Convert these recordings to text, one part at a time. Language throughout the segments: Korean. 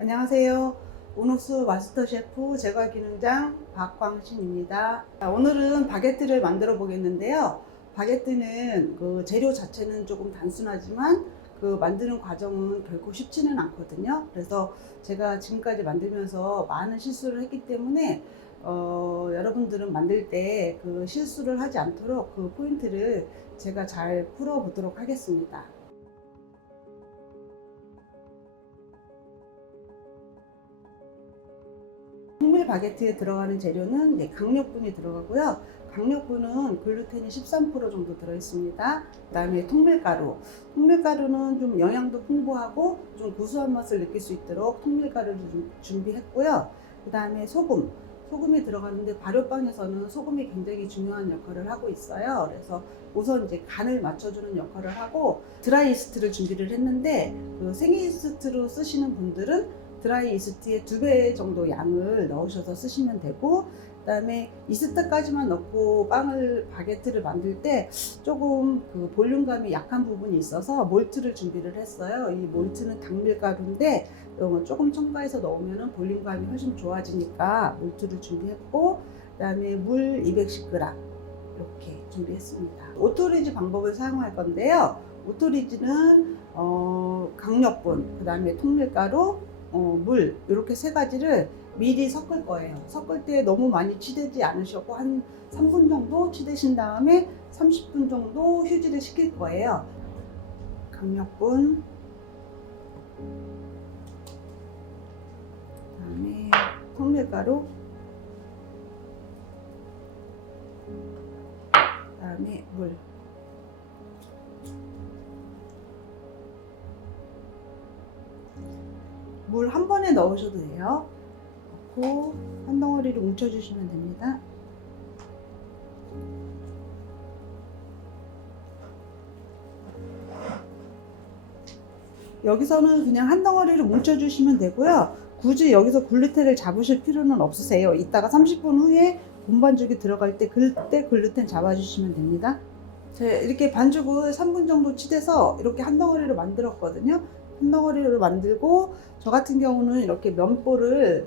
안녕하세요. 오노스 마스터 셰프 제과기능장 박광신입니다. 오늘은 바게트를 만들어 보겠는데요. 바게트는 그 재료 자체는 조금 단순하지만 그 만드는 과정은 결코 쉽지는 않거든요. 그래서 제가 지금까지 만들면서 많은 실수를 했기 때문에 여러분들은 만들 때 그 실수를 하지 않도록 그 포인트를 제가 잘 풀어 보도록 하겠습니다. 통밀 바게트에 들어가는 재료는 강력분이 들어가고요. 강력분은 글루텐이 13% 정도 들어있습니다. 그 다음에 통밀가루. 통밀가루는 좀 영양도 풍부하고 좀 구수한 맛을 느낄 수 있도록 통밀가루를 좀 준비했고요. 그 다음에 소금. 소금이 들어가는데 발효빵에서는 소금이 굉장히 중요한 역할을 하고 있어요. 그래서 우선 이제 간을 맞춰주는 역할을 하고 드라이 이스트를 준비를 했는데 그 생이 이스트로 쓰시는 분들은 드라이 이스트의 2배 정도 양을 넣으셔서 쓰시면 되고, 그 다음에 이스트까지만 넣고 바게트를 만들 때 조금 그 볼륨감이 약한 부분이 있어서 몰트를 준비를 했어요. 이 몰트는 당밀가루인데 조금 첨가해서 넣으면 볼륨감이 훨씬 좋아지니까 몰트를 준비했고, 그 다음에 물 210g 이렇게 준비했습니다. 오토리지 방법을 사용할 건데요. 오토리지는 강력분, 그 다음에 통밀가루, 물 이렇게 세 가지를 미리 섞을 거예요. 섞을 때 너무 많이 치대지 않으셨고 한 3분 정도 치대신 다음에 30분 정도 휴지를 시킬 거예요. 강력분, 그다음에 통밀가루, 그다음에 물. 물 한 번에 넣으셔도 돼요. 넣고 한 덩어리를 뭉쳐주시면 됩니다. 여기서는 그냥 한 덩어리를 뭉쳐주시면 되고요. 굳이 여기서 글루텐을 잡으실 필요는 없으세요. 이따가 30분 후에 본반죽이 들어갈 때 그때 글루텐 잡아주시면 됩니다. 제가 이렇게 반죽을 3분 정도 치대서 이렇게 한 덩어리를 만들었거든요. 한 덩어리를 만들고 저 같은 경우는 이렇게 면보를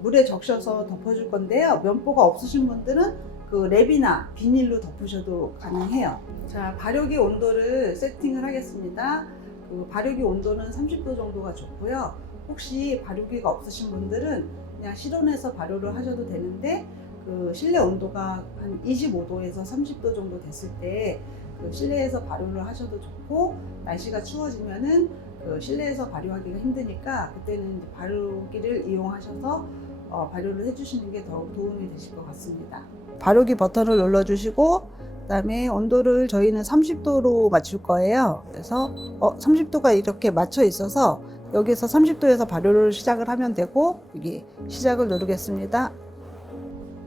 물에 적셔서 덮어줄 건데요. 면보가 없으신 분들은 그 랩이나 비닐로 덮으셔도 가능해요. 자, 발효기 온도를 세팅을 하겠습니다. 그 발효기 온도는 30도 정도가 좋고요. 혹시 발효기가 없으신 분들은 그냥 실온에서 발효를 하셔도 되는데 그 실내 온도가 한 25도에서 30도 정도 됐을 때 그 실내에서 발효를 하셔도 좋고, 날씨가 추워지면은 그 실내에서 발효하기가 힘드니까 그때는 발효기를 이용하셔서 발효를 해주시는 게 더욱 도움이 되실 것 같습니다. 발효기 버튼을 눌러주시고, 그다음에 온도를 저희는 30도로 맞출 거예요. 그래서 30도가 이렇게 맞춰 있어서 여기서 30도에서 발효를 시작을 하면 되고, 여기 시작을 누르겠습니다.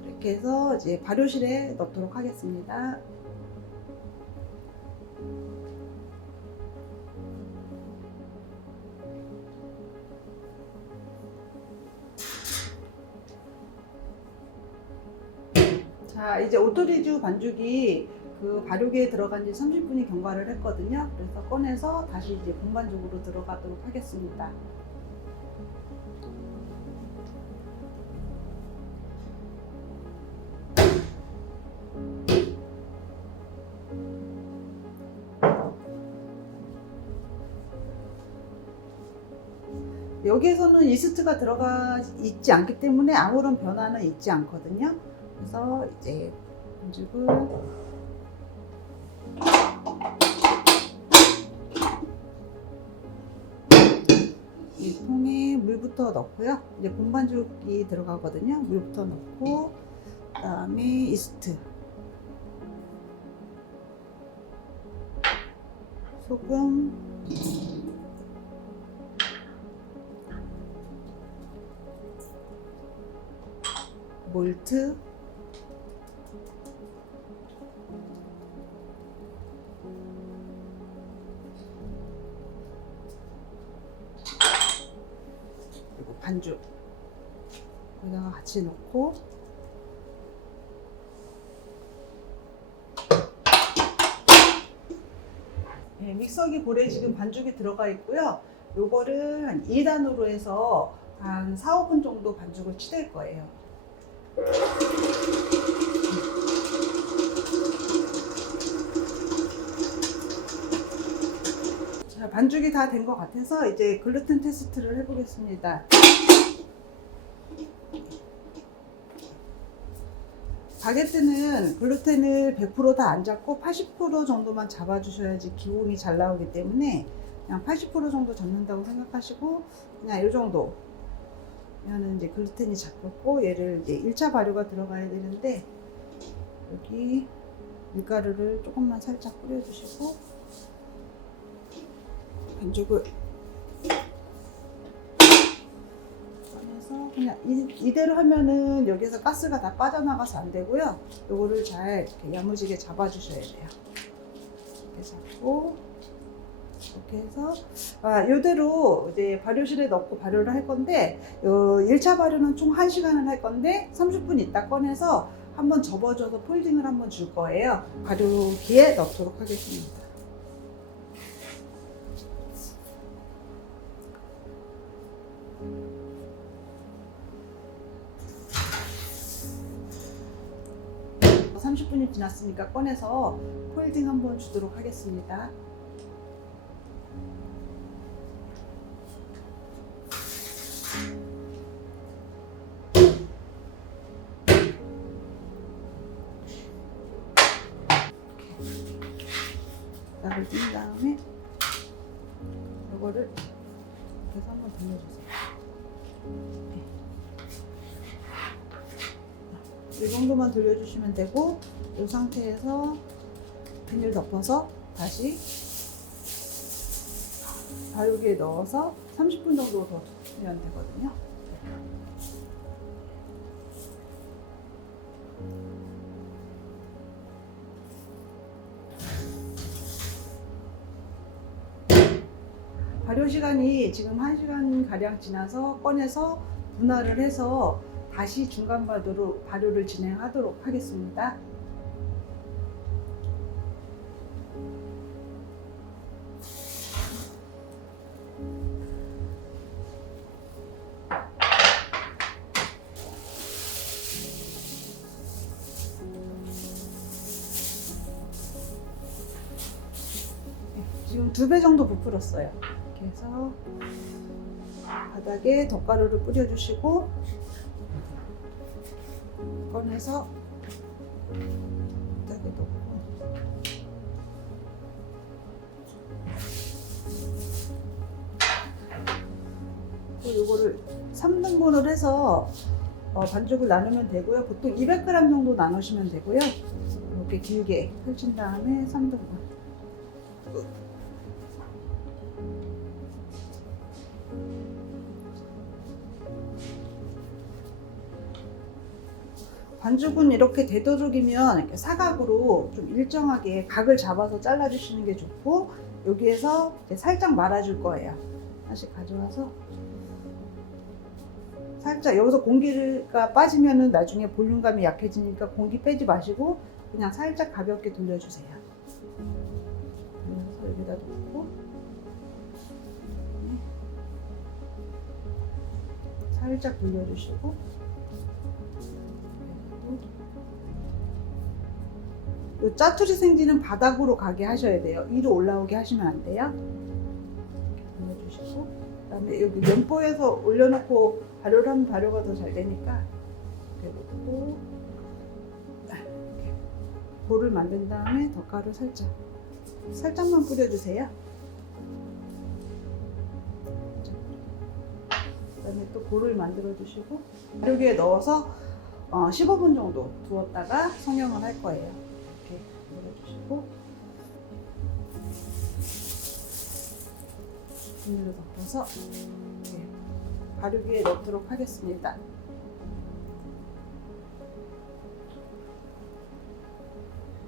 이렇게 해서 이제 발효실에 넣도록 하겠습니다. 자, 이제 오토리주 반죽이 그 발효기에 들어간 지 30분이 경과를 했거든요. 그래서 꺼내서 다시 이제 본반죽으로 들어가도록 하겠습니다. 여기에서는 이스트가 들어가 있지 않기 때문에 아무런 변화는 있지 않거든요. 그래서 이제 반죽을 이 통에 물부터 넣고요. 이제 본반죽이 들어가거든요. 물부터 넣고, 그다음에 이스트, 소금, 몰트, 그리고 반죽 여기다가 같이 넣고, 믹서기 볼에 지금 반죽이 들어가 있고요. 요거를 한 2단으로 해서 한 4, 5분 정도 반죽을 치댈 거예요. 자, 반죽이 다 된 것 같아서 이제 글루텐 테스트를 해보겠습니다. 바게트는 글루텐을 100% 다 안 잡고 80% 정도만 잡아주셔야지 기온이 잘 나오기 때문에 그냥 80% 정도 잡는다고 생각하시고 그냥 이 정도 면은 이제 글루텐이 잡혔고 얘를 이제 1차 발효가 들어가야 되는데 여기 밀가루를 조금만 살짝 뿌려주시고 반죽을 꺼내서 그냥 이대로 하면은 여기서 가스가 다 빠져나가서 안 되고요. 요거를 잘 이렇게 야무지게 잡아주셔야 돼요. 이렇게 잡고 이렇게 해서 이대로 이제 발효실에 넣고 발효를 할 건데 1차 발효는 총 1시간을 할 건데 30분 있다 꺼내서 한번 접어줘서 폴딩을 한번 줄 거예요. 발효기에 넣도록 하겠습니다. 어, 30분이 지났으니까 꺼내서 폴딩 한번 주도록 하겠습니다. 약을 띈 다음에 이거를 이렇게 한번 돌려주세요. 이 정도만 돌려주시면 되고 이 상태에서 비닐 덮어서 다시 발효기에 넣어서 30분 정도 더 두면 되거든요. 발효 시간이 지금 1시간 가량 지나서 꺼내서 분할을 해서 다시 중간 발효를 진행하도록 하겠습니다. 지금 2배 정도 부풀었어요. 이렇게 해서 바닥에 덧가루를 뿌려주시고 꺼내서 바닥에 놓고 또 이거를 3등분을 해서 반죽을 나누면 되고요. 보통 200g 정도 나누시면 되고요. 이렇게 길게 펼친 다음에 3등분. 반죽은 이렇게 되도록이면 이렇게 사각으로 좀 일정하게 각을 잡아서 잘라주시는 게 좋고 여기에서 이제 살짝 말아줄 거예요. 하나씩 가져와서 살짝 여기서 공기가 빠지면은 나중에 볼륨감이 약해지니까 공기 빼지 마시고 그냥 살짝 가볍게 돌려주세요. 그래서 여기다 놓고 살짝 돌려주시고 이 짜투리 생지는 바닥으로 가게 하셔야 돼요. 위로 올라오게 하시면 안 돼요. 이렇게 올려주시고 그다음에 여기 면보에서 올려놓고 발효를 하면 발효가 더 잘 되니까 이렇게 놓고 이렇게 볼을 만든 다음에 덧가루 살짝만 뿌려주세요. 그다음에 또 볼을 만들어 주시고 발효기에 넣어서 15분 정도 두었다가 성형을 할 거예요. 이렇게 눌러주시고 비닐로 덮어서 이렇게 발효기에 넣도록 하겠습니다.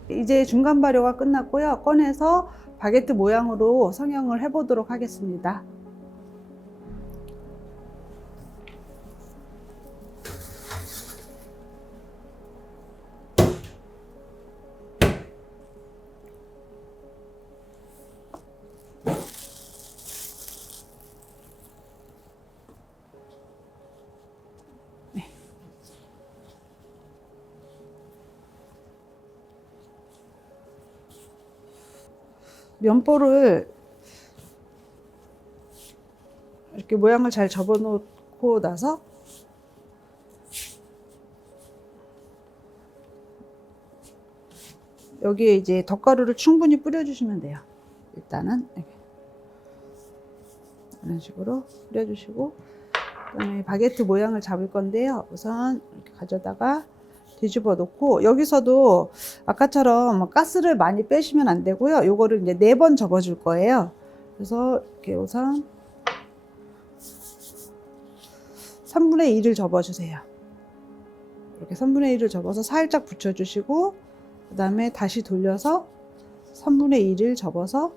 이제 중간 발효가 끝났고요. 꺼내서 바게트 모양으로 성형을 해보도록 하겠습니다. 면보를 이렇게 모양을 잘 접어 놓고 나서 여기에 이제 덧가루를 충분히 뿌려주시면 돼요. 일단은 이런 식으로 뿌려주시고, 그다음에 바게트 모양을 잡을 건데요. 우선 이렇게 가져다가 뒤집어 놓고, 여기서도 아까처럼 가스를 많이 빼시면 안 되고요. 요거를 이제 4번 접어 줄 거예요. 그래서 이렇게 우선 3분의 1을 접어 주세요. 이렇게 3분의 1을 접어서 살짝 붙여 주시고, 그 다음에 다시 돌려서 3분의 1을 접어서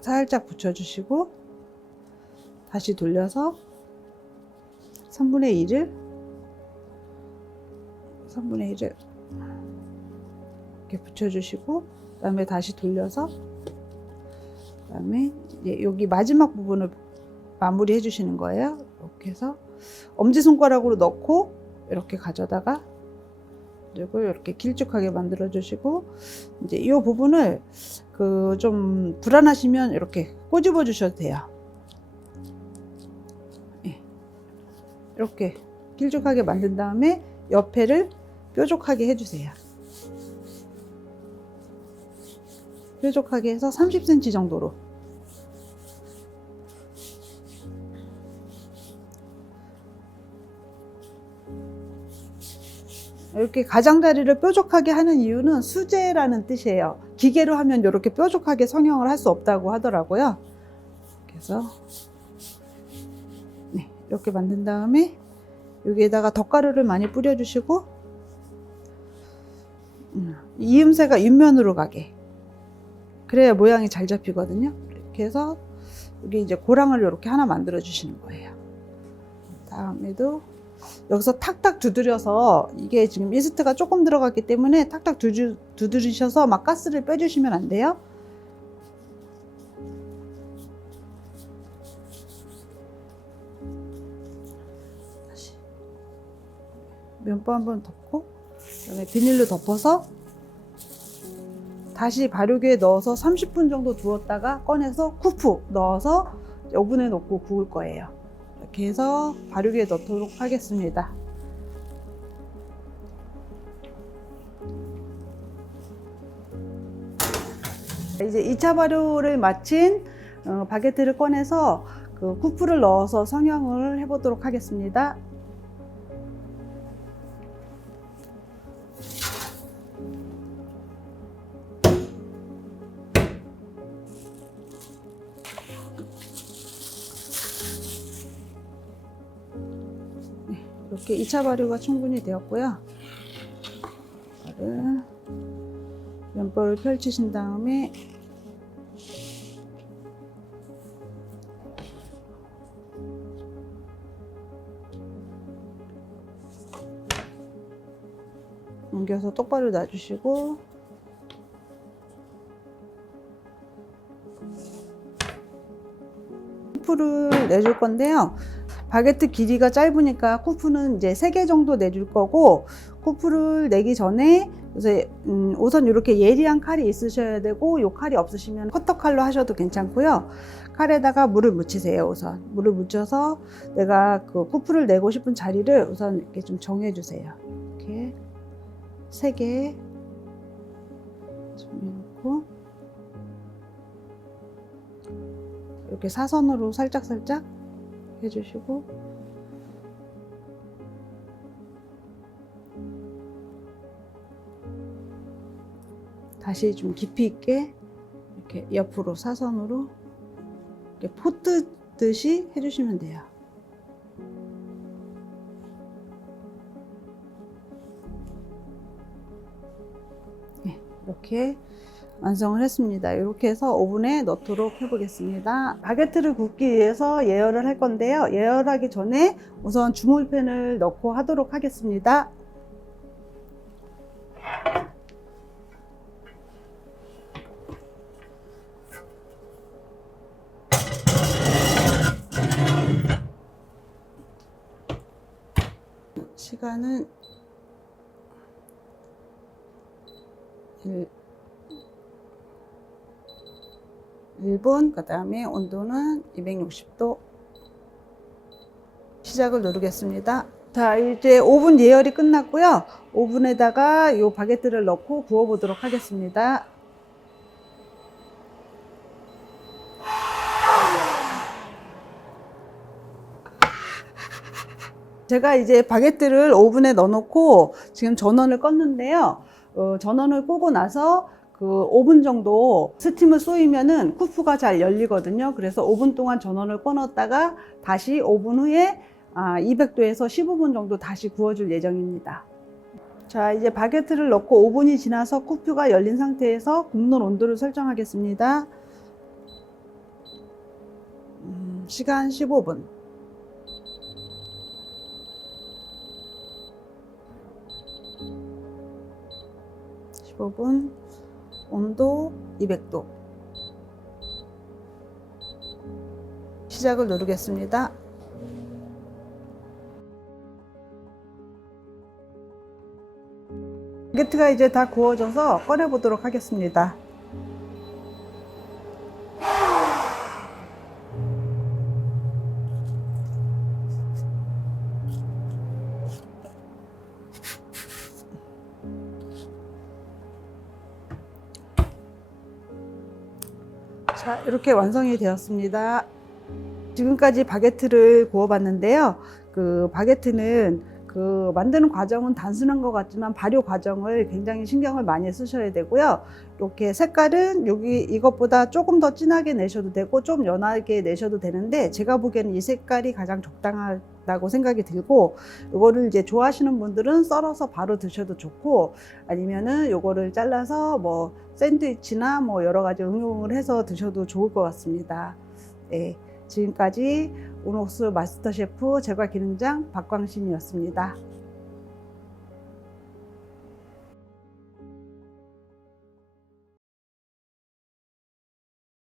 살짝 붙여 주시고, 다시 돌려서 3분의 1을 이렇게 붙여주시고, 그 다음에 다시 돌려서, 그 다음에 이제 여기 마지막 부분을 마무리 해주시는 거예요. 이렇게 해서 엄지손가락으로 넣고 이렇게 가져다가 그리고 이렇게 길쭉하게 만들어 주시고, 이제 이 부분을 좀 불안하시면 이렇게 꼬집어 주셔도 돼요. 이렇게 길쭉하게 만든 다음에 옆에를 뾰족하게 해주세요. 뾰족하게 해서 30cm 정도로. 이렇게 가장자리를 뾰족하게 하는 이유는 수제라는 뜻이에요. 기계로 하면 이렇게 뾰족하게 성형을 할 수 없다고 하더라고요. 그래서 이렇게 만든 다음에 여기에다가 덧가루를 많이 뿌려주시고, 이음새가 윗면으로 가게, 그래야 모양이 잘 잡히거든요. 이렇게 해서 여기 이제 고랑을 이렇게 하나 만들어 주시는 거예요. 다음에도 여기서 탁탁 두드려서, 이게 지금 이스트가 조금 들어갔기 때문에 탁탁 두드리셔서 막 가스를 빼주시면 안 돼요. 다시 면보 한번 덮고, 그다음에 비닐로 덮어서 다시 발효기에 넣어서 30분 정도 두었다가 꺼내서 쿠프 넣어서 오븐에 넣고 구울 거예요. 이렇게 해서 발효기에 넣도록 하겠습니다. 이제 2차 발효를 마친 바게트를 꺼내서 쿠프를 넣어서 성형을 해보도록 하겠습니다. 이렇게 2차 발효가 충분히 되었고요. 면보를 펼치신 다음에 옮겨서 똑바로 놔주시고, 쿠프를 내줄 건데요. 바게트 길이가 짧으니까 쿠프는 이제 3개 정도 내줄 거고, 쿠프를 내기 전에 우선 이렇게 예리한 칼이 있으셔야 되고, 이 칼이 없으시면 커터 칼로 하셔도 괜찮고요. 칼에다가 물을 묻히세요. 우선 물을 묻혀서 내가 쿠프를 내고 싶은 자리를 우선 이렇게 좀 정해 주세요. 이렇게 3개 정해놓고, 이렇게 사선으로 살짝 해주시고, 다시 좀 깊이 있게 이렇게 옆으로 사선으로 이렇게 포 뜨듯이 해주시면 돼요. 이렇게 완성을 했습니다. 이렇게 해서 오븐에 넣도록 해보겠습니다. 바게트를 굽기 위해서 예열을 할 건데요. 예열하기 전에 우선 주물팬을 넣고 하도록 하겠습니다. 시간은 1, 1분, 그 다음에 온도는 260도. 시작을 누르겠습니다. 자, 이제 오븐 예열이 끝났고요. 오븐에다가 이 바게트를 넣고 구워 보도록 하겠습니다. 제가 이제 바게트를 오븐에 넣어놓고 지금 전원을 껐는데요. 전원을 끄고 나서 그 5분 정도 스팀을 쏘이면은 쿠프가 잘 열리거든요. 그래서 5분 동안 전원을 꺼놨다가 다시 5분 후에 200도에서 15분 정도 다시 구워줄 예정입니다. 자, 이제 바게트를 넣고 5분이 지나서 쿠프가 열린 상태에서 굽는 온도를 설정하겠습니다. 시간 15분. 15분, 온도 200도. 시작을 누르겠습니다. 바게트가 이제 다 구워져서 꺼내 보도록 하겠습니다. 자, 이렇게 완성이 되었습니다. 지금까지 바게트를 구워봤는데요. 그 바게트는 그 만드는 과정은 단순한 것 같지만 발효 과정을 굉장히 신경을 많이 쓰셔야 되고요. 이렇게 색깔은 여기 이것보다 조금 더 진하게 내셔도 되고 좀 연하게 내셔도 되는데 제가 보기에는 이 색깔이 가장 적당하다고 생각이 들고, 이거를 이제 좋아하시는 분들은 썰어서 바로 드셔도 좋고, 아니면은 이거를 잘라서 뭐 샌드위치나 뭐 여러 가지 응용을 해서 드셔도 좋을 것 같습니다. 네, 지금까지 온옥수 마스터셰프 제과기능장 박광신이었습니다.